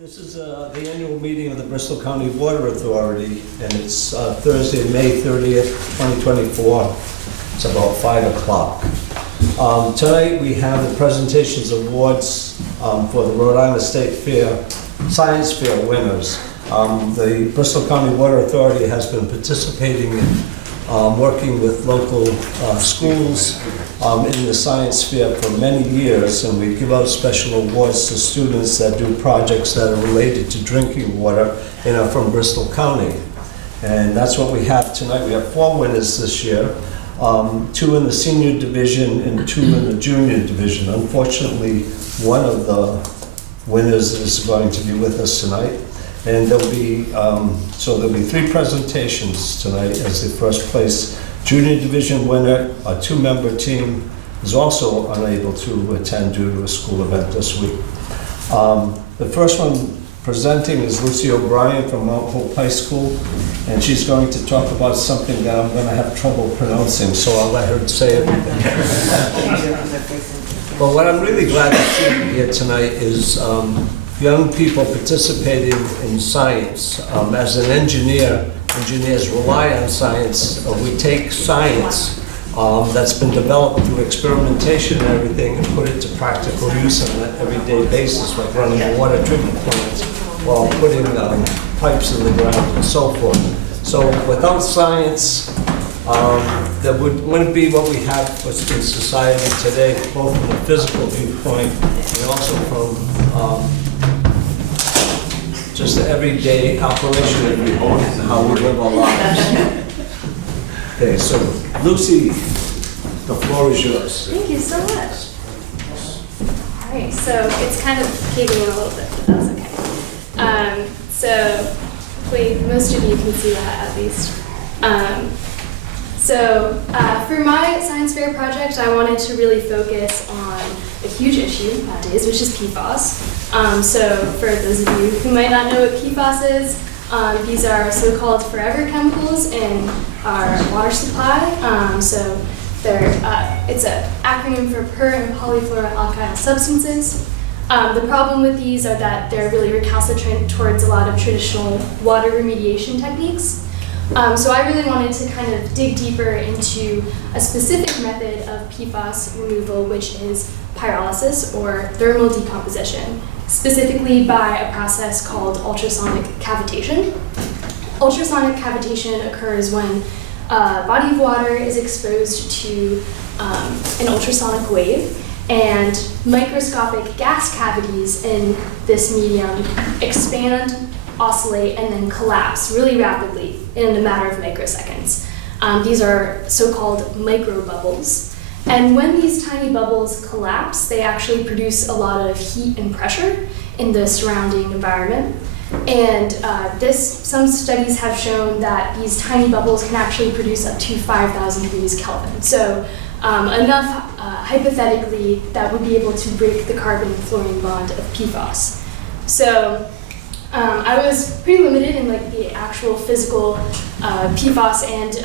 This is the annual meeting of the Bristol County Water Authority, and it's Thursday, May 30th, 2024. It's about 5 o'clock. Tonight we have the presentations of awards for the Rhode Island State Fair, Science Fair winners. The Bristol County Water Authority has been participating in working with local schools in the science fair for many years, and we give out special awards to students that do projects that are related to drinking water and are from Bristol County. And that's what we have tonight. We have 4 winners this year, 2 in the senior division and 2 in the junior division. Unfortunately, one of the winners is going to be with us tonight. And there'll be 3 presentations tonight. As the first place junior division winner, a 2-member team is also unable to attend due to a school event this week. The first one presenting is Lucy O'Brien from Mount Hope High School, and she's going to talk about something that I'm going to have trouble pronouncing, so I'll let her say it. But what I'm really glad to see here tonight is young people participating in science. As an engineer, engineers rely on science. We take science that's been developed through experimentation and everything and put it to practical use on an everyday basis, like running a water treatment plant while putting pipes in the ground and so forth. So without science, that wouldn't be what we have in society today, both from a physical viewpoint and also from just the everyday operation of how we live our lives. Okay, so Lucy, the floor is yours. Thank you so much. All right, so it's kind of caving in a little bit, but that's okay. So hopefully most of you can see that at least. For my science fair project, I wanted to really focus on a huge issue nowadays, which is PFAS. So for those of you who might not know what PFAS is, these are so-called forever chemicals in our water supply. It's an acronym for per and polyfluoroalkyl substances. The problem with these are that they're really recalcitrant towards a lot of traditional water remediation techniques. So I really wanted to kind of dig deeper into a specific method of PFAS removal, which is pyrolysis or thermal decomposition, specifically by a process called ultrasonic cavitation. Ultrasonic cavitation occurs when a body of water is exposed to an ultrasonic wave, and microscopic gas cavities in this medium expand, oscillate, and then collapse really rapidly in a matter of microseconds. These are so-called microbubbles. And when these tiny bubbles collapse, they actually produce a lot of heat and pressure in the surrounding environment. And some studies have shown that these tiny bubbles can actually produce up to 5,000 degrees Kelvin. So enough, hypothetically, that would be able to break the carbon-fluorine bond of PFAS. So I was pretty limited in the actual physical PFAS and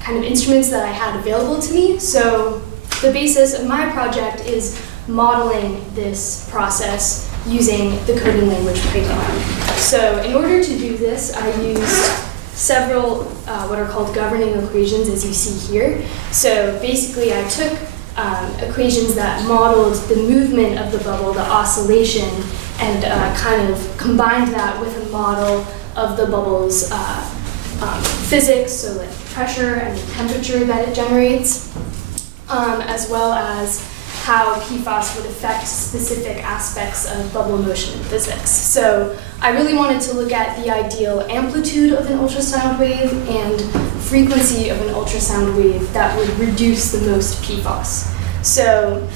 kind of instruments that I had available to me. So the basis of my project is modeling this process using the coding language Python. So in order to do this, I used several what are called governing equations, as you see here. So basically I took equations that modeled the movement of the bubble, the oscillation, and kind of combined that with a model of the bubble's physics, so like pressure and the temperature that it generates, as well as how PFAS would affect specific aspects of bubble motion in physics. So I really wanted to look at the ideal amplitude of an ultrasound wave and frequency of an ultrasound wave that would reduce the most PFAS. So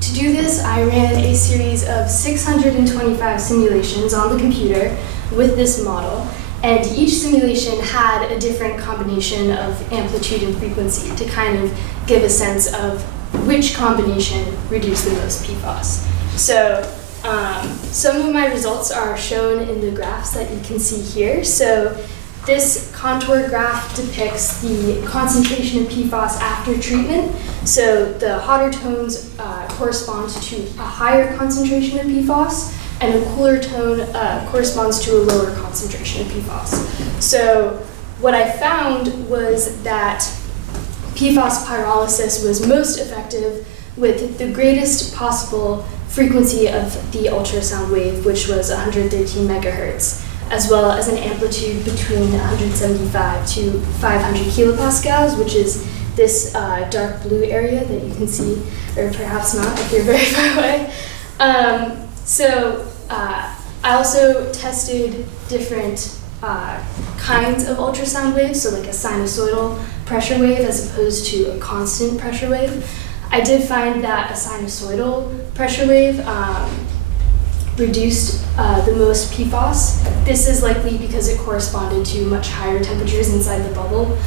to do this, I ran a series of 625 simulations on the computer with this model, and each simulation had a different combination of amplitude and frequency to kind of give a sense of which combination reduced the most PFAS. So some of my results are shown in the graphs that you can see here. So this contour graph depicts the concentration of PFAS after treatment. So the hotter tones correspond to a higher concentration of PFAS, and a cooler tone corresponds to a lower concentration of PFAS. So what I found was that PFAS pyrolysis was most effective with the greatest possible frequency of the ultrasound wave, which was 113 megahertz, as well as an amplitude between 175 to 500 kilopascals, which is this dark blue area that you can see, or perhaps not if you're very far away. I also tested different kinds of ultrasound waves, so like a sinusoidal pressure wave as opposed to a constant pressure wave. I did find that a sinusoidal pressure wave reduced the most PFAS. This is likely because it corresponded to much higher temperatures inside the bubble.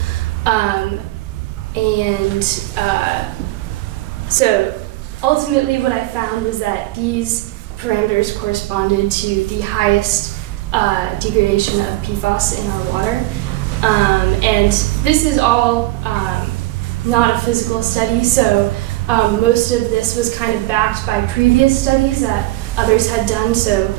So ultimately what I found was that these parameters corresponded to the highest degradation of PFAS in our water. And this is all not a physical study, so most of this was kind of backed by previous studies that others had done, so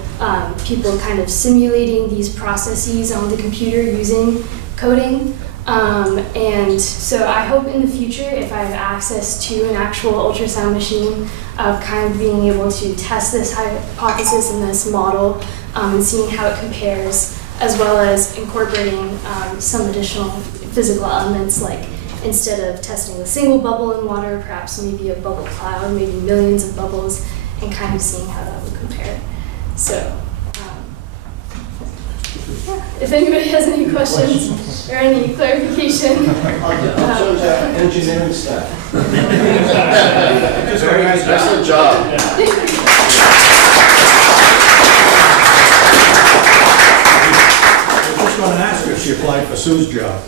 people kind of simulating these processes on the computer using coding. And so I hope in the future, if I have access to an actual ultrasound machine, of kind of being able to test this hypothesis in this model and seeing how it compares, as well as incorporating some additional physical elements, like instead of testing a single bubble in water, perhaps maybe a bubble cloud, maybe millions of bubbles, and kind of seeing how that would compare. So, yeah. If anybody has any questions or any clarification. Engineering staff. Very nice, excellent job. I was just going to ask her if she applied for Sue's job.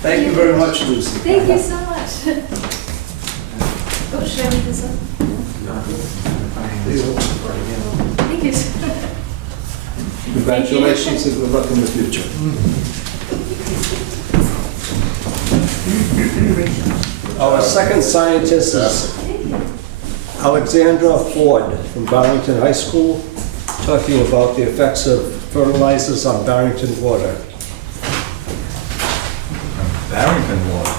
Thank you very much, Lucy. Thank you so much. Oh, should I make this up? Thank you. Congratulations and good luck in the future. Our second scientist is Alexandra Ford from Barrington High School, talking about the effects of fertilizers on Barrington water. Barrington water.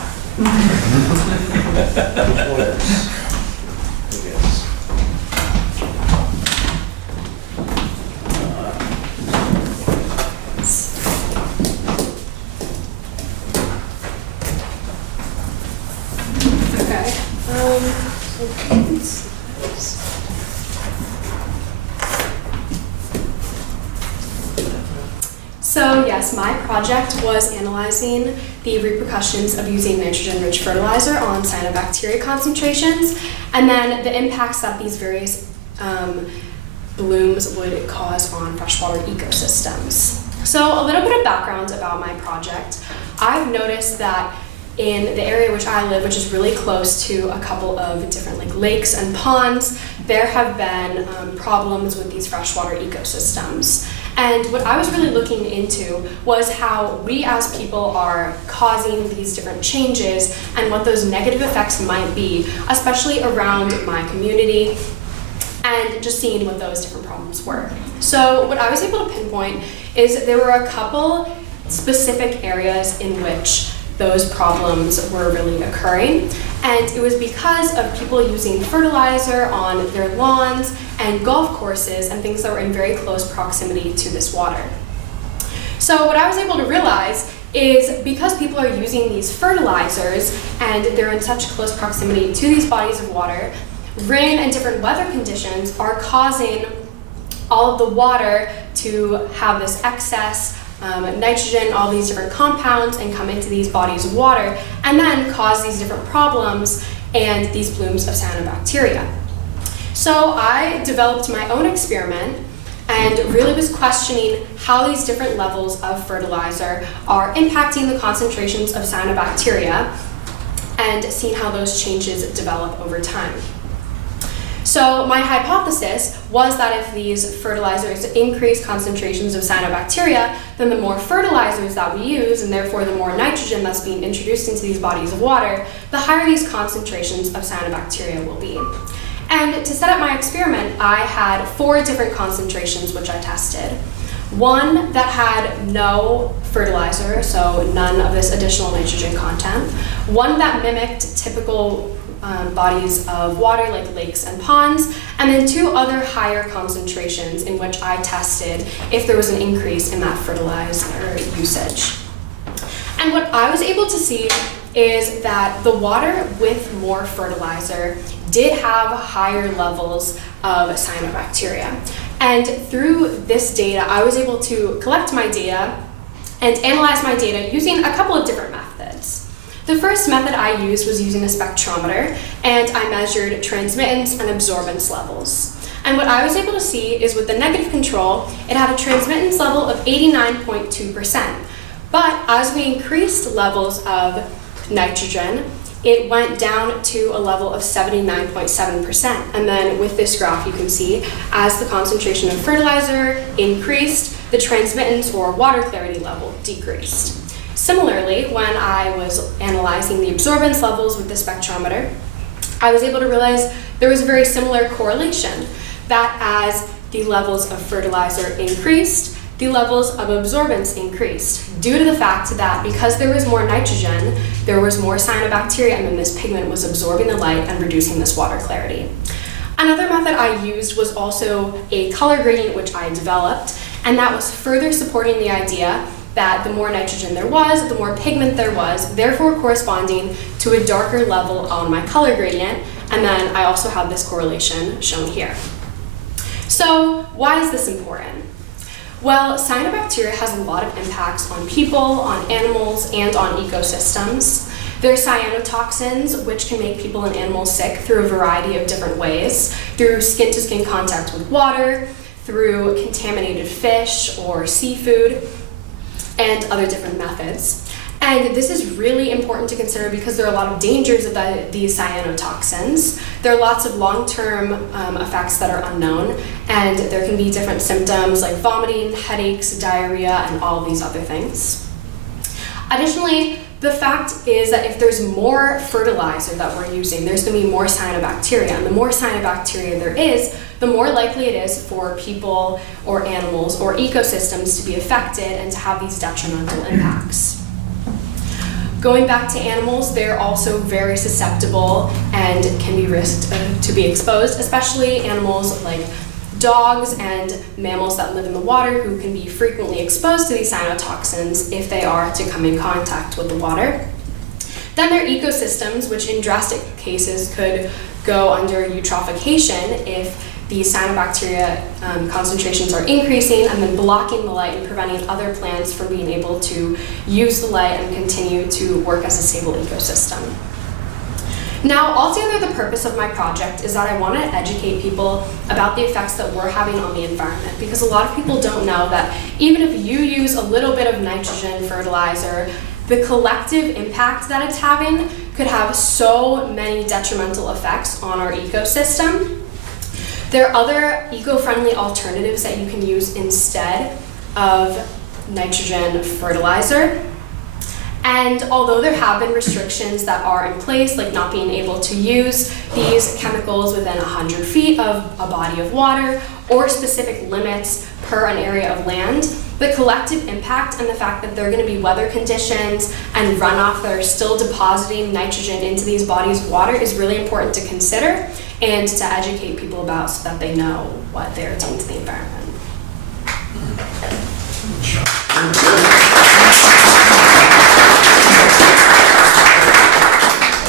So yes, my project was analyzing the repercussions of using nitrogen-rich fertilizer on cyanobacteria concentrations, and then the impacts that these various blooms would cause on freshwater ecosystems. So a little bit of background about my project. I've noticed that in the area which I live, which is really close to a couple of different lakes and ponds, there have been problems with these freshwater ecosystems. And what I was really looking into was how we as people are causing these different changes and what those negative effects might be, especially around my community, and just seeing what those different problems were. So what I was able to pinpoint is there were a couple specific areas in which those problems were really occurring. And it was because of people using fertilizer on their lawns and golf courses and things that were in very close proximity to this water. So what I was able to realize is because people are using these fertilizers and they're in such close proximity to these bodies of water, rain and different weather conditions are causing all of the water to have this excess nitrogen, all these different compounds, and come into these bodies of water, and then cause these different problems and these blooms of cyanobacteria. So I developed my own experiment and really was questioning how these different levels of fertilizer are impacting the concentrations of cyanobacteria and seeing how those changes develop over time. So my hypothesis was that if these fertilizers increase concentrations of cyanobacteria, then the more fertilizers that we use, and therefore the more nitrogen that's being introduced into these bodies of water, the higher these concentrations of cyanobacteria will be. And to set up my experiment, I had 4 different concentrations which I tested. One that had no fertilizer, so none of this additional nitrogen content. One that mimicked typical bodies of water like lakes and ponds, and then 2 other higher concentrations in which I tested if there was an increase in that fertilizer usage. And what I was able to see is that the water with more fertilizer did have higher levels of cyanobacteria. And through this data, I was able to collect my data and analyze my data using a couple of different methods. The first method I used was using a spectrometer, and I measured transmittance and absorbance levels. And what I was able to see is with the negative control, it had a transmittance level of 89.2%. But as we increased levels of nitrogen, it went down to a level of 79.7%. And then with this graph, you can see as the concentration of fertilizer increased, the transmittance or water clarity level decreased. Similarly, when I was analyzing the absorbance levels with the spectrometer, I was able to realize there was a very similar correlation, that as the levels of fertilizer increased, the levels of absorbance increased due to the fact that because there was more nitrogen, there was more cyanobacteria, and then this pigment was absorbing the light and reducing this water clarity. Another method I used was also a color gradient which I developed, and that was further supporting the idea that the more nitrogen there was, the more pigment there was, therefore corresponding to a darker level on my color gradient, and then I also have this correlation shown here. So why is this important? Well, cyanobacteria has a lot of impacts on people, on animals, and on ecosystems. There are cyanotoxins, which can make people and animals sick through a variety of different ways, through skin-to-skin contact with water, through contaminated fish or seafood, and other different methods. And this is really important to consider because there are a lot of dangers of these cyanotoxins. There are lots of long-term effects that are unknown, and there can be different symptoms like vomiting, headaches, diarrhea, and all of these other things. Additionally, the fact is that if there's more fertilizer that we're using, there's going to be more cyanobacteria, and the more cyanobacteria there is, the more likely it is for people or animals or ecosystems to be affected and to have these detrimental impacts. Going back to animals, they're also very susceptible and can be risked to be exposed, especially animals like dogs and mammals that live in the water who can be frequently exposed to these cyanotoxins if they are to come in contact with the water. Then there are ecosystems, which in drastic cases could go under eutrophication if these cyanobacteria concentrations are increasing and then blocking the light and preventing other plants from being able to use the light and continue to work as a stable ecosystem. Now, altogether, the purpose of my project is that I want to educate people about the effects that we're having on the environment, because a lot of people don't know that even if you use a little bit of nitrogen fertilizer, the collective impact that it's having could have so many detrimental effects on our ecosystem. There are other eco-friendly alternatives that you can use instead of nitrogen fertilizer. And although there have been restrictions that are in place, like not being able to use these chemicals within 100 feet of a body of water or specific limits per an area of land, the collective impact and the fact that there are going to be weather conditions and runoff that are still depositing nitrogen into these bodies of water is really important to consider and to educate people about so that they know what they're doing to the environment.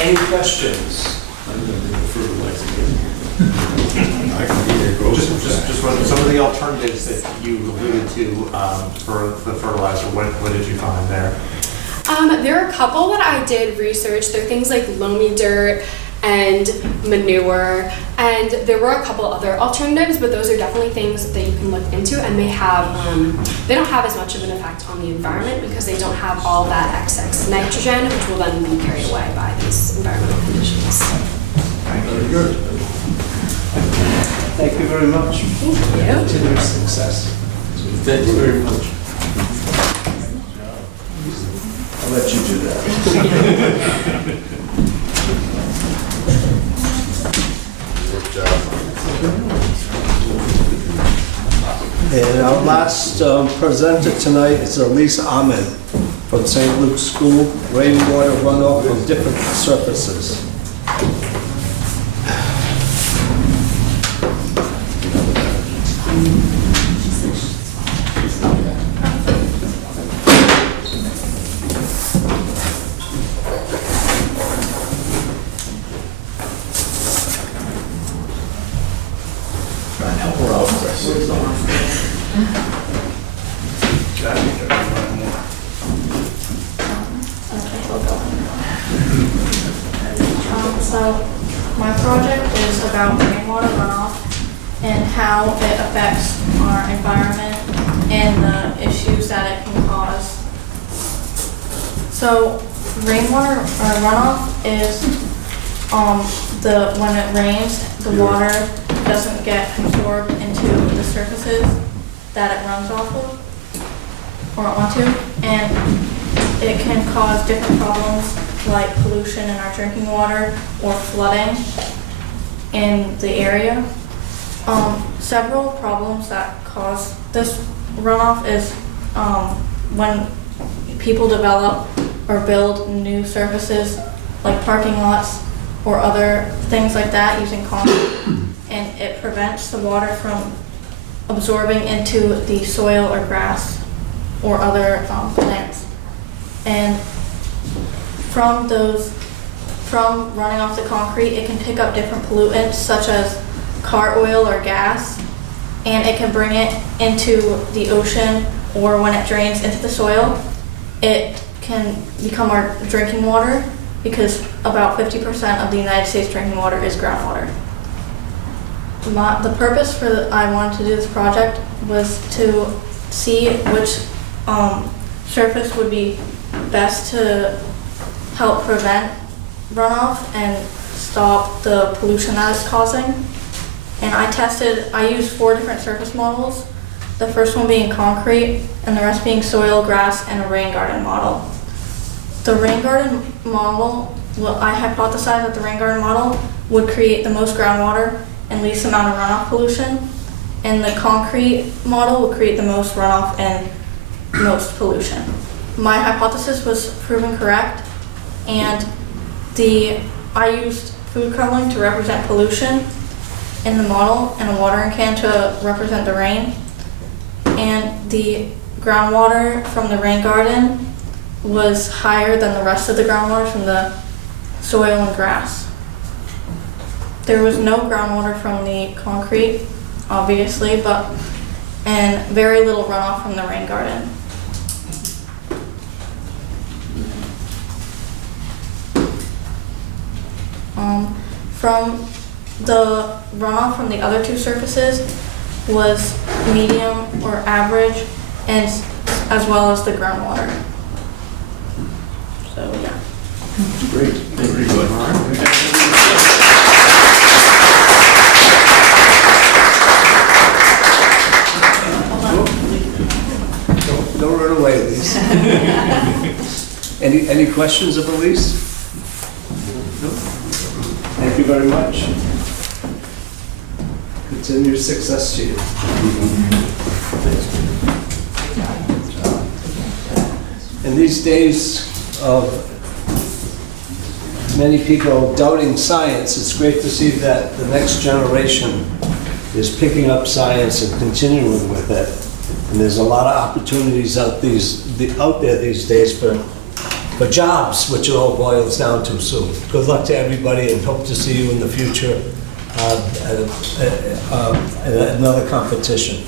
Any questions? I'm gonna bring the fertilizer in. I can be there, go. Just run some of the alternatives that you alluded to for the fertilizer. What did you find there? There are a couple that I did research. There are things like loamy dirt and manure, and there were a couple other alternatives, but those are definitely things that you can look into, and they don't have as much of an effect on the environment because they don't have all that excess nitrogen, which will then be carried away by these environmental conditions. Very good. Thank you very much. Thank you. Continued success. Thank you very much. I'll let you do that. Good job. And our last presenter tonight is Elise Ahmed from St. Luke's School, rainwater runoff from different surfaces. So my project is about rainwater runoff and how it affects our environment and the issues that it can cause. So rainwater runoff is when it rains, the water doesn't get absorbed into the surfaces that it runs off of or onto, and it can cause different problems like pollution in our drinking water or flooding in the area. Several problems that cause this runoff is when people develop or build new surfaces like parking lots or other things like that using concrete, and it prevents the water from absorbing into the soil or grass or other plants. And from running off the concrete, it can pick up different pollutants such as car oil or gas, and it can bring it into the ocean, or when it drains into the soil, it can become our drinking water, because about 50% of the United States drinking water is groundwater. The purpose for I wanted to do this project was to see which surface would be best to help prevent runoff and stop the pollution that it's causing. And I used 4 different surface models, the first one being concrete and the rest being soil, grass, and a rain garden model. The rain garden model, I hypothesized that the rain garden model would create the most groundwater and least amount of runoff pollution, and the concrete model would create the most runoff and most pollution. My hypothesis was proven correct, and I used food crumbling to represent pollution in the model and a watering can to represent the rain. And the groundwater from the rain garden was higher than the rest of the groundwater from the soil and grass. There was no groundwater from the concrete, obviously, and very little runoff from the rain garden. From the runoff from the other 2 surfaces was medium or average, and as well as the groundwater. So yeah. Great. Very good. Don't run away, Elise. Any questions of Elise? No? Thank you very much. Continued success to you. In these days of many people doubting science, it's great to see that the next generation is picking up science and continuing with it. And there's a lot of opportunities out there these days for jobs, which it all boils down to. So good luck to everybody, and hope to see you in the future at another competition.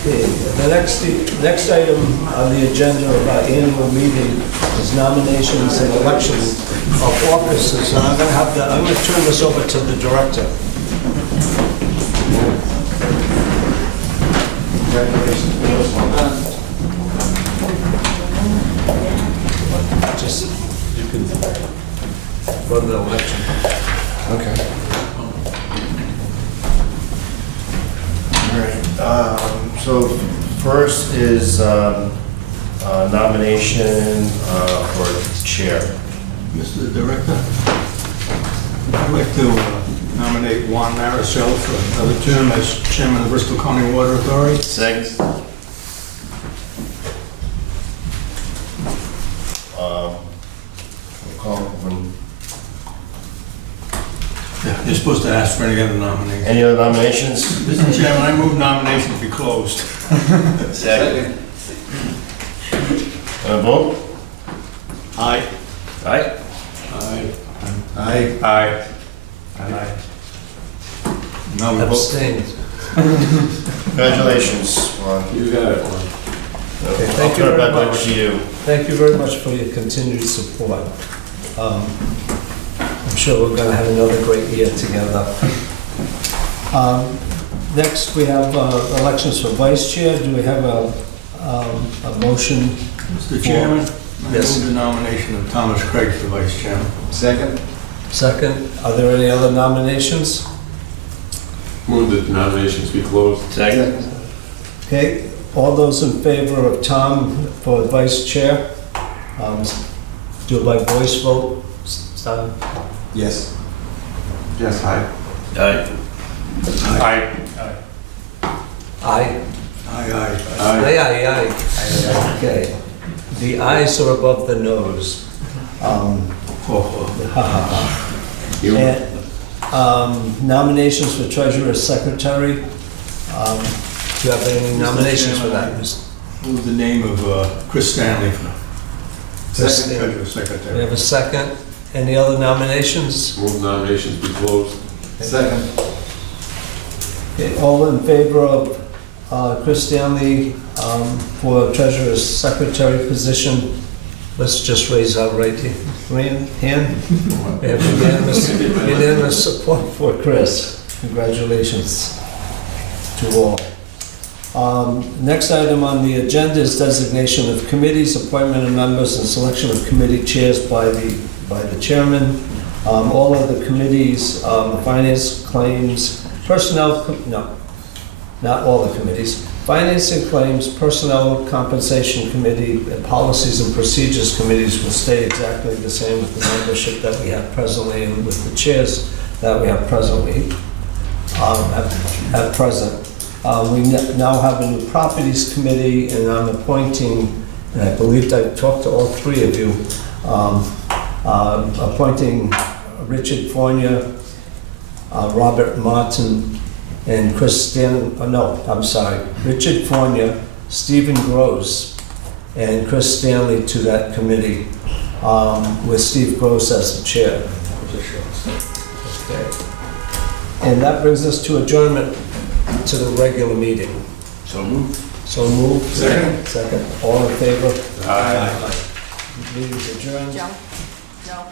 Okay, the next item on the agenda of our annual meeting is nominations and election of officers. And I'm going to turn this over to the director. Just, you can run the election. Okay. All right. So first is Nomination for chair. Mr. Director, I'd like to nominate Juan Maricel for another term as chairman of the Bristol County Water Authority. Second. We'll call when. Yeah, you're supposed to ask for any other nominations. Any other nominations? Mr. Chairman, I move nominations be closed. Second. Vote? Aye. Aye. Aye. Aye. Aye. Aye. Now we vote. Abstained. Congratulations, Juan. You got it, Juan. Okay, I'll thank you turn it very back over much. to you. Thank you very much for your continued support. I'm sure we're going to have another great year together. Next, we have elections for vice chair. Do we have a motion? Mr. Chairman, I Yes. move the nomination of Thomas Craig for vice chairman. Second? Second, are there any other nominations? Move that the nominations be closed. Second. Okay, all those in favor of Tom for vice chair, do it by voice vote. Start. Yes. Yes, aye. Aye. Aye. Aye. Aye, aye. Aye, aye, aye. Okay. The ayes are above the nose. And, nominations for treasurer secretary. Do you have any nominations for that? Move the name of Chris Stanley for Chris, treasurer we secretary. have a second. Any other nominations? Move nominations be closed. Second. Okay, all in favor of Chris Stanley for treasurer secretary position? Let's just raise our right hand. We have unanimous support for Chris. Congratulations to all. Next item on the agenda is designation of committees, appointment of members, and selection of committee chairs by the chairman. All of the committees, the finance, claims, personnel, no, not all the committees. Finance and claims, personnel, compensation committee, and policies and procedures committees will stay exactly the same with the membership that we have presently and with the chairs that we have presently at present. We now have a new properties committee, and I'm appointing, and I believe I talked to all three of you, appointing Richard Fournier, Robert Martin, and Richard Fournier, Stephen Gross, and Chris Stanley to that committee, with Steve Gross as the chair. Okay. And that brings us to adjournment to the regular meeting. So moved. So moved. Second. Second. All in favor? Aye. Meeting's adjourned. Joe? No.